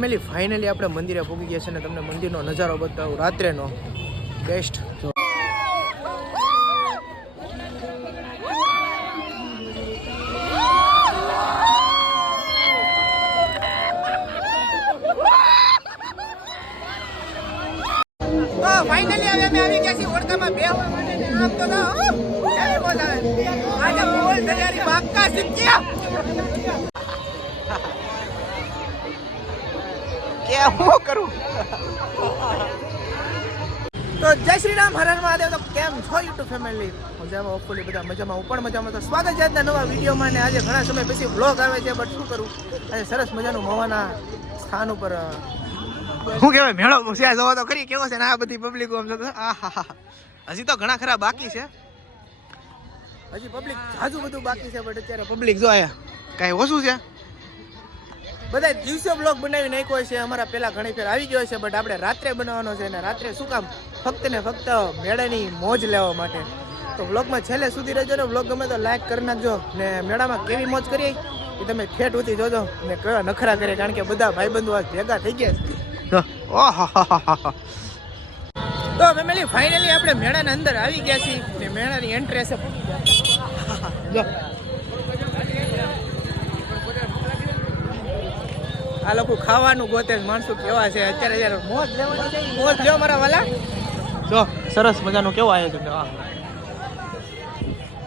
Family finally આપણે મંદિરે પહોંચી ગયા છે અને તમને મંદિરનો નજારો બતાવું. રાત્રેનો. બેસ્ટ ફાઇનલી હવે બે આમ તો આજે બોલ તૈયારી પાક્કા શીખ્યા કે હું કરું? તો જય શ્રી રામ હર હર મહાદેવ. તો કેમ છો યુટ્યુબ ફેમિલી? મજામાં હોપફુલી બધા મજામાં. હું પણ મજામાં તો સ્વાગત છે આજના નવા વિડીયોમાં અને આજે ઘણા સમય પછી બ્લોગ આવે છે બટ શું કરું? આજે સરસ મજાનું મવાના સ્થાન ઉપર શું કહેવાય મેળો છે? જોવો તો કરી કેવો છે? ને આ બધી પબ્લિક આમ જોતો આહા હજી તો ઘણા ખરા બાકી છે. હજી પબ્લિક જાજુ બધું બાકી છે બટ અત્યારે પબ્લિક જો આયા કાંઈ ઓછું છે? બધા દિવસે બ્લોગ બનાવી નાખ્યો છે. અમારા પેલા ઘણી ફેર આવી ગયો છે બટ આપણે રાત્રે બનાવવાનો છે અને રાત્રે શું કામ? ફક્ત ને ફક્ત મેળાની મોજ લેવા માટે. તો બ્લોગમાં છેલ્લે સુધી રહેજો ને. બ્લોગ ગમે તો લાઈક કરી નાખજો ને મેળામાં કેવી મોજ કરીએ? એ તમે ઠેઠ ઉતી જોજો ને કયો નખરા કરે કારણ કે બધા ભાઈબંધો આજ ભેગા થઈ ગયા છે. ઓહો તો ફેમિલી ફાઇનલી આપણે મેળાના અંદર આવી ગયા છીએ. ને મેળાની એન્ટ્રી હશે. જો. આ લોકો ખાવાનું ગોતે માણસો કેવા છે? અત્યારે યાર મોજ લેવાની છે મોજ લ્યો મારા વાલા. જો સરસ મજાનું કેવું આયોજન છે,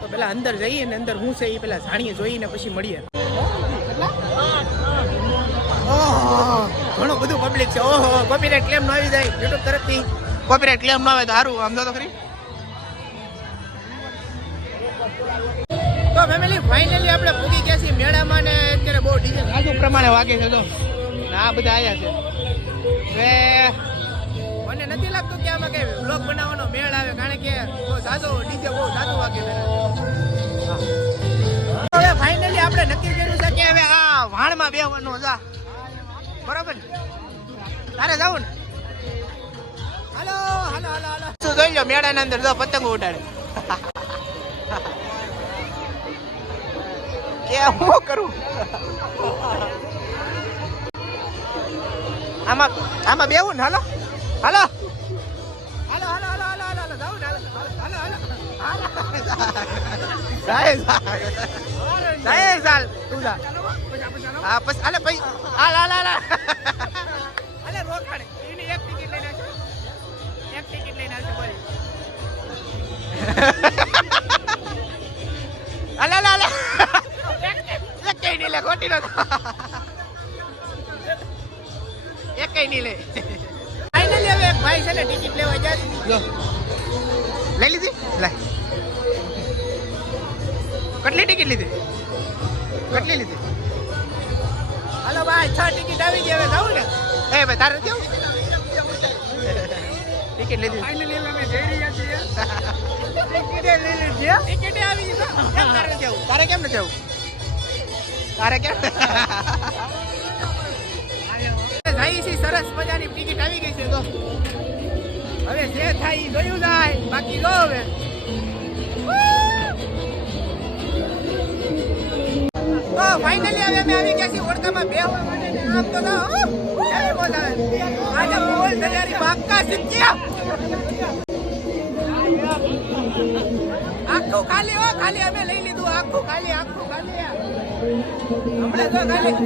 તો પેલા અંદર જઈએ ને અંદર હું છે એ પેલા જાણીએ જોઈને પછી મળીએ. ઘણું બધું પબ્લિક છે. ઓહો કોપીરાઇટ ક્લેમ ન આવી જાય યુટ્યુબ તરફથી. કોપીરાઇટ ક્લેમ ન આવે તો સારું આમ તો ખરી. તો ફેમિલી ફાઇનલી આપણે પૂગી ગયા છીએ મેળામાં ને અત્યારે બહુ ડીજે સાજુ પ્રમાણે વાગે છે તો? આ બધા આવ્યા છે. હવે મને નથી લાગતું કે આમાં કઈ વ્લોગ બનાવવાનો મેળ આવે કારણ કે બહુ સાદો ડીજે બહુ સાદું વાગે છે. હવે ફાઇનલી આપણે નક્કી કર્યું છે કે હવે આ વાણમાં બેહવાનું જા બરાબર? તારે જવું ને? હાલો હાલો હાલો હાલો. જોઈ લો મેળાના અંદર જો પતંગ ઉડાડે. કે હું કરું? આમાં આમાં બેવું ને હાલો? હાલો? હાલો હાલો હાલો હાલો હાલો હાલો જાઉં ને હાલો હાલો હાલો તું જા. હા પછી હાલે ભાઈ હાલ હાલ હાલ. હાલે રોકાડે કેટલી લીધી? હાલો ભાઈ છ ટિકિટ આવી ગઈ હવે જવું ને? એ ભાઈ તારે કેવું? ટિકિટ લીધી. ફાઇનલી અમે જઈ રહ્યા છીએ. ટિકિટ લઈ લીધી ટિકિટ આવી ગઈ કેમ તારે નથી તારે કેમ નથી આવું તારે કેમ? જાય છે સરસ મજાની ટિકિટ આવી ગઈ છે તો હવે જે થાય એ જોયું જાય. બાકી જો હવે. ફાઇનલી હવે અમે આવી ગયા છીએ ઓળખામાં બે આમ તો ના આજે બોલ તૈયારી પાક્કા શીખ્યા આખું ખાલી હો ખાલી અમે લઈ લીધું. આખું ખાલી આખું ખાલી. હમણાં તો ખાલી.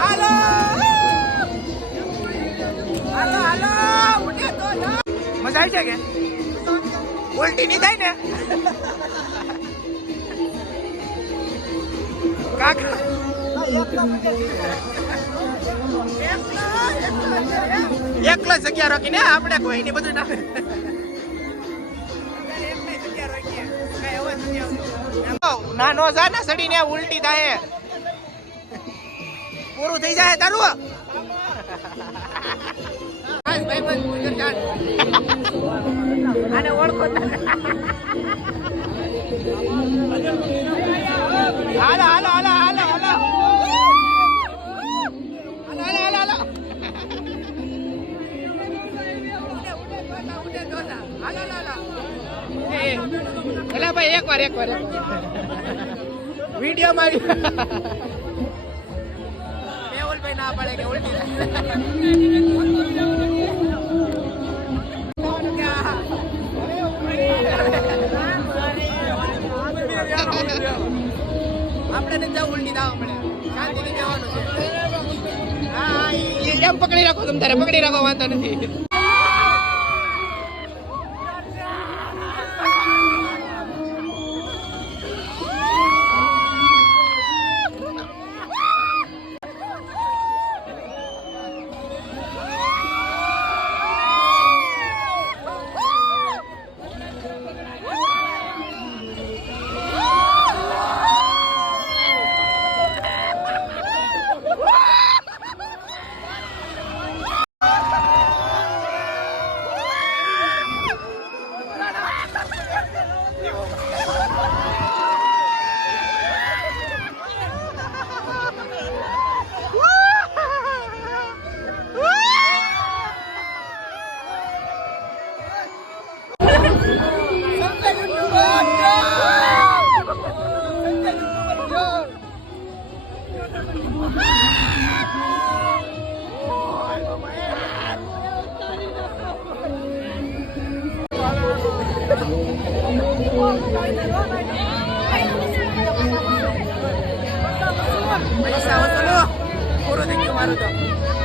હાલો. હાલો હાલો. ઉઠે તો મજા આવી છે કે? ઉલટી નહીં થાય ને? કાકા? એકલો જગ્યા રોકીને આપણે કોઈ ની બધું ના. ના નો જા ને, સડીને ઉલટી થાય. પૂરું થઈ જાય તારું? આને ઓળખો હાલો હાલો હાલો હાલો હાલો ભાઈ એક એક વાર વીડિયો મારી મેહુલભાઈ ના પડે કે ઉલટી આપણે જવું ઉલટી દાવા પડે શાંતિથી જવાનું છે. હા એમ પકડી રાખો તમે તારે? પકડી રાખો, વાંધો નથી.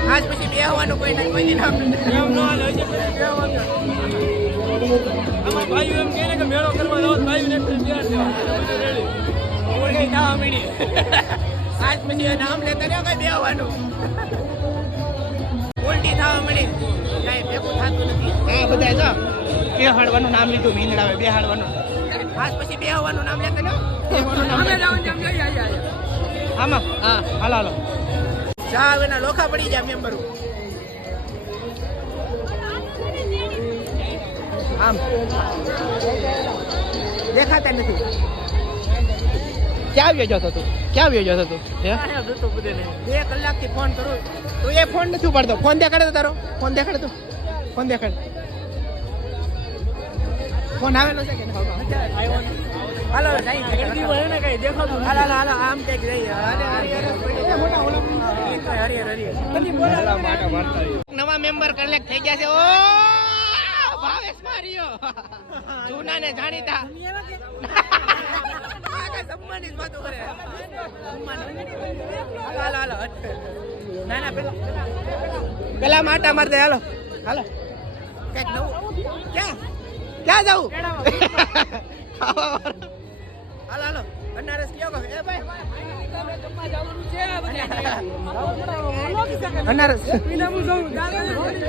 આજ પછી બે હોવાનું કોઈ નથી કોઈ નામ આમાં ભાઈઓ એમ કહે ને કે મેળો કરવા જાઓ ભાઈ ને તૈયાર થવા. થવા મળી આજ પછી નામ લેતા રહ્યો કઈ બે હોવાનું ઉલટી થવા મળી કઈ ભેગું થતું નથી. હા બધા જો. બે હાડવાનું નામ લીધું મીંદડાવે બે હાડવાનું આજ પછી બે હોવાનું નામ લેતા રહ્યો. આમાં? હા. હાલો હાલો. ચા વિના લોખા પડી જાય મેમ્બર આમ. દેખાતા નથી. ક્યાં આવ્યો જતો તું ક્યાં આવ્યો જતો તું હે બે કલાકથી ફોન કરું. તો એ ફોન નથી ઉપાડતો. ફોન દેખાડે તો તારો. ફોન દેખાડે તો. ફોન દેખાડે. ફોન આવેલો છે કે? હાલો જાય કઈ દેખાતું હાલો હાલો હાલો આમ કંઈક જઈએ. અરે હરી હરી એ મોટા ઓલા. એ તો હરી હરી. નવા મેમ્બર કલેક્ટ થઈ ગયા છે. ઓ! ભાવેશ માર્યો. જૂના ને જાણીતા આ કઈ વાતો કરે. સંમાનિત. હાલો હાલો ના ના પેલા. પેલા માટા મારતે હાલો. હાલો. કંઈક નવું? ક્યાં? ક્યાં? જવું? હાલો હાલો. બનારસ કયો કહો? એ ભાઈ. બનારસ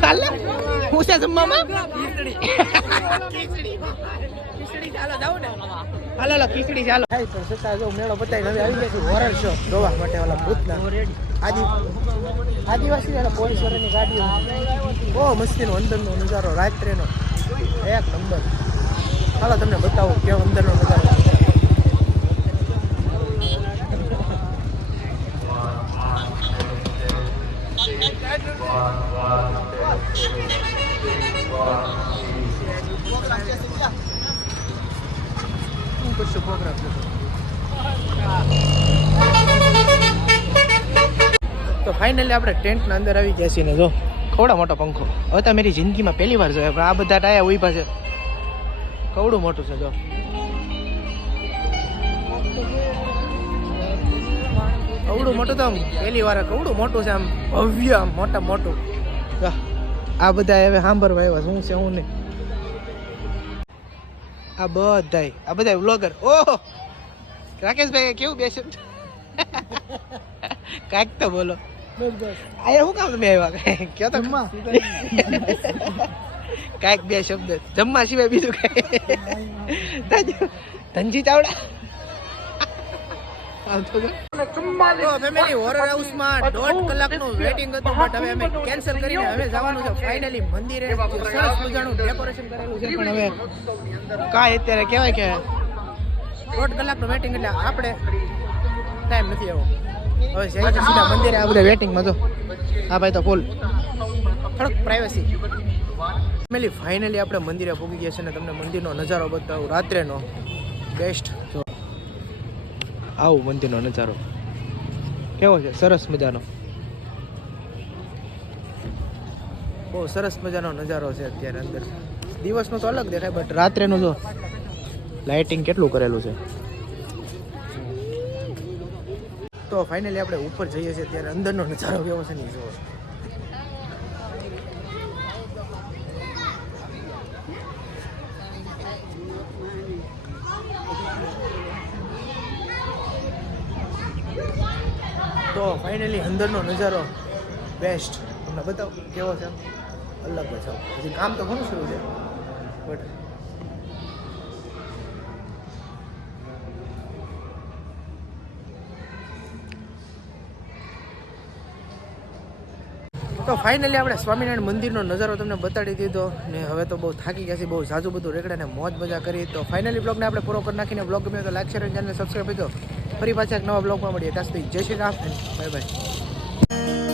ચાલે? હું છે જમવામાં? ખીચડી. ખીચડી ખીચડી ચાલો જાઉં ને. હાલો હાલો ખીચડી ચાલો. થાય પણ છતાં જો મેળો બતાવી હવે આવી ગયા હોરર શો જોવા માટે ઓલા ભૂતના આદિ આદિવાસી વાળા પોલીસ વાળાની ગાડી બહુ મસ્તીનો અંદરનો નજારો રાત્રેનો. એક નંબર. હાલો તમને બતાવું કેવો અંદરનો નજારો તો ફાઇનલી આપણે ટેન્ટના અંદર આવી ગયા છીએ ને જો, કવડો મોટો પંખો. હવે તો મારી જિંદગીમાં પહેલી વાર જોયો આ બધા ટાયા ઊભા છે કવડું મોટું છે, જો. કવડું મોટું તો આમ પહેલી વાર કવડું મોટું છે આમ ભવ્ય આમ મોટા મોટું. આ બધા હવે સાંભળવા આવ્યા શું છે હું નહીં. આ બધાય આ બધા વ્લોગર ઓહો. રાકેશભાઈ કેવું બે શબ્દ કાંઈક તો બોલો. આ શું કામ તમે આવ્યા? કયો તો કાંઈક બે શબ્દ. જમવા સિવાય બીજું કાંઈ. ધનજી ચાવડા. ફેમિલી હોરર હાઉસમાં દોઢ કલાકનું વેટિંગ હતું બટ હવે અમે કેન્સલ કરીને હવે જવાનું છે. ફાઇનલી મંદિરે પણ હવે કાંઈ અત્યારે કહેવાય કે દોઢ કલાકનું વેટિંગ એટલે આપણે ટાઈમ નથી આવ્યો હવે જાય છે સીધા મંદિરે, આ વેટિંગમાં તો હા ભાઈ, તો ફૂલ થોડોક પ્રાઇવસી ફેમિલી ફાઇનલી આપણે મંદિરે પૂગી ગયા છે ને તમને મંદિરનો નજારો બતાવું. રાત્રેનો. બેસ્ટ જો આવું મંદિરનો નજારો. કેવો છે? સરસ મજાનો. બહુ સરસ મજાનો નજારો છે અત્યારે અંદર. દિવસનો તો અલગ દેખાય બટ રાત્રેનું જો લાઇટિંગ કેટલું કરેલું છે. તો ફાઇનલી આપણે ઉપર જઈએ છીએ, ત્યારે અંદરનો નજારો કેવો છે નહીં જોવો. તો ફાઇનલી અંદરનો નજારો બેસ્ટ તમને બતાવો, કેવો છે? અલગ બતાવો હજી કામ તો ઘણું શરૂ છે. બટ તો ફાઇનલી આપણે સ્વામિનારાયણ મંદિરનો નજારો તમને બતાડી દીધો ને હવે તો બહુ થાકી ગયા છે બહુ ઝાઝું બધું રેકડાને મોજ મજા કરી. તો ફાઇનલી બ્લોગને આપણે પૂરો કરી નાખીને બ્લોગ ગમ્યો તો લાઈક શેર ચેનલ સબસ્ક્રાઈબ કરજો ફરી પાછા એક નવા બ્લોગમાં મળીએ. ત્યાં સુધી જય શ્રી રામ બાય બાય